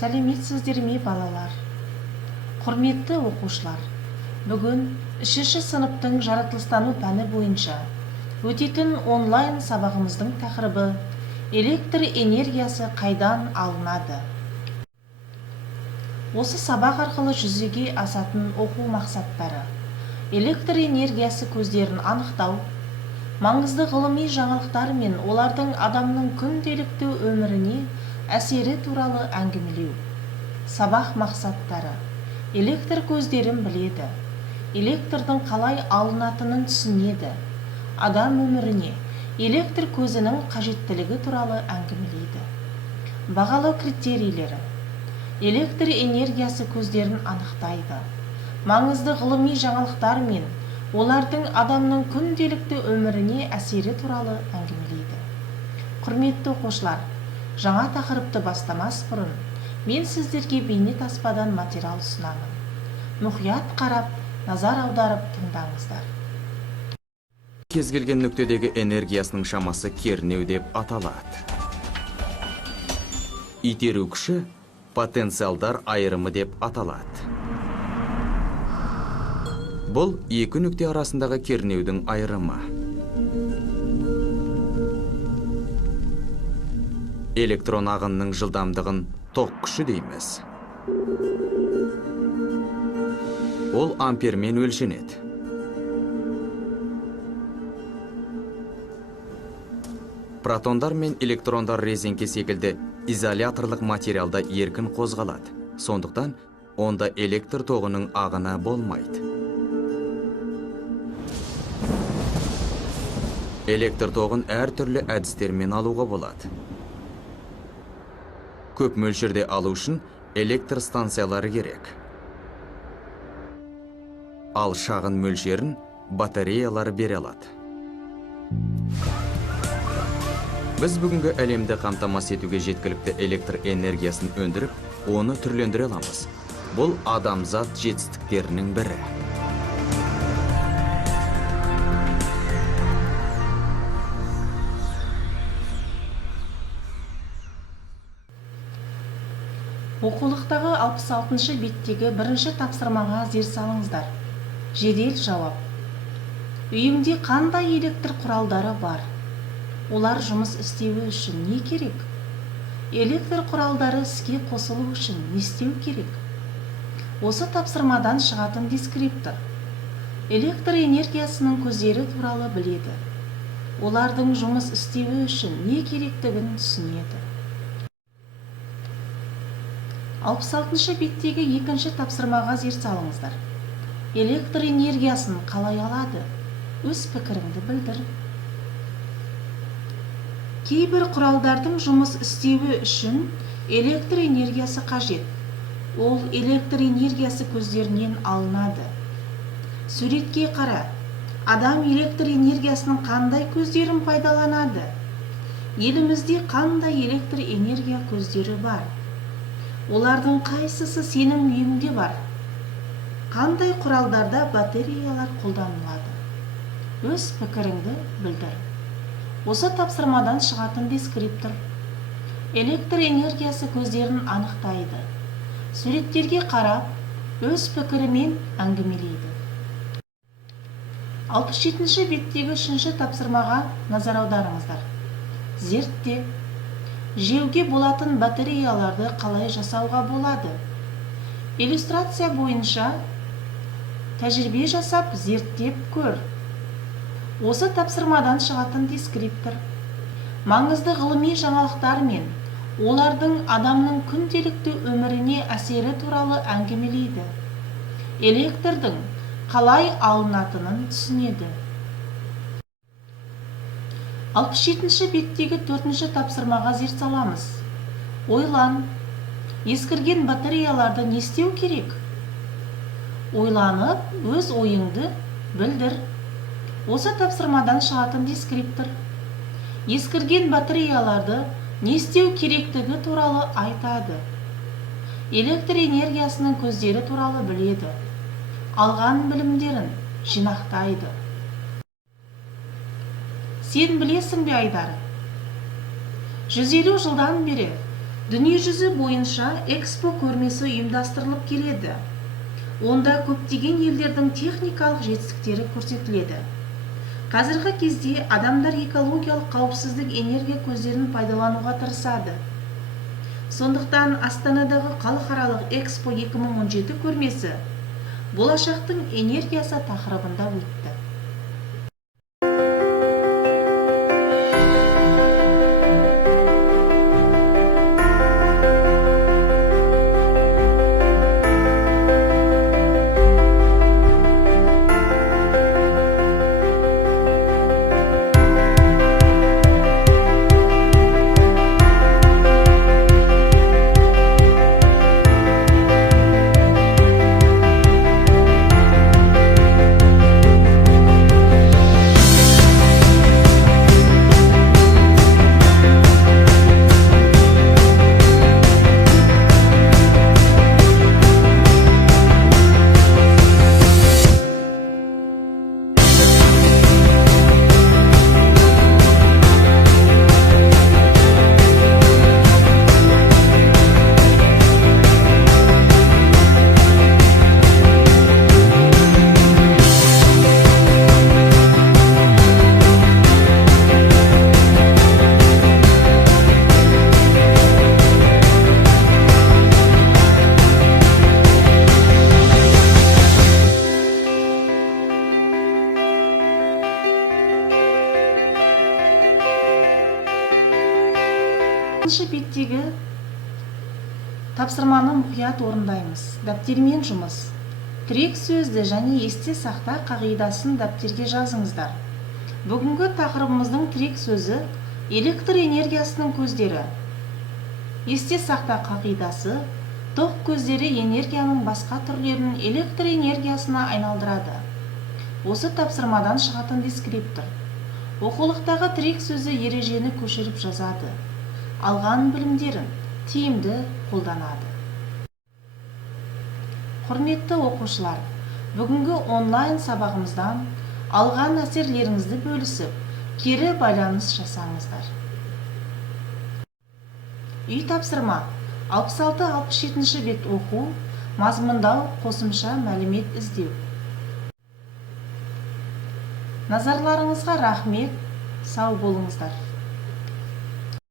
Сәлеметсіздер ме балалар? Құрметті оқушылар, бүгін 3-ші сыныптың жаратылыстану пәні бойынша өтетін онлайн сабағымыздың тақырыбы электр энергиясы қайдан алынады? Осы сабақ арқылы жүзеге асатын оқу мақсаттары: электр энергиясы көздерін анықтау, маңызды ғылыми жаңалықтар мен олардың адамның күнделікті өміріне әсері туралы әңгімелеу. Сабақ мақсаттары: электр көздерін біледі, электрдің қалай алынатынын түсінеді, адам өміріне электр көзінің қажеттілігі туралы әңгімелейді. Бағалау критерийлері: электр энергиясы көздерін анықтайды, маңызды ғылыми жаңалықтар мен олардың адамның күнделікті өміріне әсері туралы әңгімелейді. Құрметті оқушылар, жаңа тақырыпты бастамас бұрын мен сіздерге бейне таспадан материал ұсынамын. Мұқият қарап, назар аударып тыңдаңыздар. Кез келген нүктедегі энергиясының шамасы кернеу деп аталады. Итеру күші потенциалдар айырымы деп аталады. Бұл екі нүкте арасындағы кернеудің айырымы. Электрон ағынның жылдамдығын ток күші дейміз. Ол ампермен өлшенеді. Протондар мен электрондар резеңке секілді изоляторлық материалда еркін қозғалады. Сондықтан онда электр тоғының ағыны болмайды. Электр тоғын әртүрлі әдістермен алуға болады. Көп мөлшерде алу үшін электр станциялары керек. Ал шағын мөлшерін батареялары бере алады. Біз бүгінгі әлемді қамтамасыз етуге жеткілікті электр энергиясын өндіріп, оны түрлендіре аламыз. Бұл адамзат жетістіктерінің бірі. Оқулықтағы 66-шы беттегі бірінші тапсырмаға зер салыңыздар. Жедел жауап. Үйімде қандай электр құралдары бар? Олар жұмыс істеуі үшін не керек? Электр құралдары іске қосылу үшін не істеу керек? Осы тапсырмадан шығатын дескриптор. Электр энергиясының көздері туралы біледі. Олардың жұмыс істеуі үшін не керектігін түсінеді. 66-шы беттегі екінші тапсырмаға зер салыңыздар. Электр энергиясын қалай алады? Өз пікіріңді білдір. Кейбір құралдардың жұмыс істеуі үшін электр энергиясы қажет. Ол электр энергиясы көздерінен алынады. Суретке қара. Адам электр энергиясының қандай көздерін пайдаланады? Елімізде қандай электр энергия көздері бар? Олардың қайсысы сенің үйіңде бар? Қандай құралдарда батареялар қолданылады? Өз пікіріңді білдір. Осы тапсырмадан шығатын дескриптор. Электр энергиясы көздерін анықтайды. Суреттерге қарап, өз пікірімен әңгімелейді. 67-ші беттегі 3-ші тапсырмаға назар аударыңыздар. Зертте. Жеуге болатын батареяларды қалай жасауға болады? Иллюстрация бойынша тәжірибе жасап, зерттеп көр. Осы тапсырмадан шығатын дескриптор. Маңызды ғылыми жаңалықтар мен олардың адамның күнделікті өміріне әсері туралы әңгімелейді. Электрдің қалай алынатынын түсінеді. 67-ші беттегі 4-ші тапсырмаға зер саламыз. Ойлан. Ескірген батареяларды не істеу керек? Ойланып, өз ойыңды білдір. Осы тапсырмадан шығатын дескриптор. Ескірген батареяларды не істеу керектігі туралы айтады. Электр энергиясының көздері туралы біледі. Алған білімдерін жинақтайды. Сен білесің бе, Айдар? 150 жылдан бері Дүниежүзі бойынша экспо көрмесі ұйымдастырылып келеді. Онда көптеген елдердің техникалық жетістіктері көрсетіледі. Қазіргі кезде адамдар экологиялық қауіпсіздік энергия көздерін пайдалануға тырысады. Сондықтан Астанадағы халықаралық экспо 2017 көрмесі болашақтың энергиясы тақырыбында өтті. Бірінші беттегі тапсырманы мұқият орындаймыз. Дәптермен жұмыс. Тірек сөзді және есте сақта қағидасын дәптерге жазыңыздар. Бүгінгі тақырыбымыздың тірек сөзі электр энергиясының көздері. Есте сақта қағидасы тоқ көздері энергияның басқа түрлерін электр энергиясына айналдырады. Осы тапсырмадан шығатын дескриптор. Оқулықтағы тірек сөзі ережені көшіріп жазады. Алған білімдерін тиімді қолданады. Құрметті оқушылар, бүгінгі онлайн сабағымыздан алған әсерлеріңізді бөлісіп, кері байланыс жасаңыздар. Үй тапсырма 66-67 бет оқу, мазмұндау, қосымша мәлімет іздеу. Назарларыңызға рахмет, сау болыңыздар.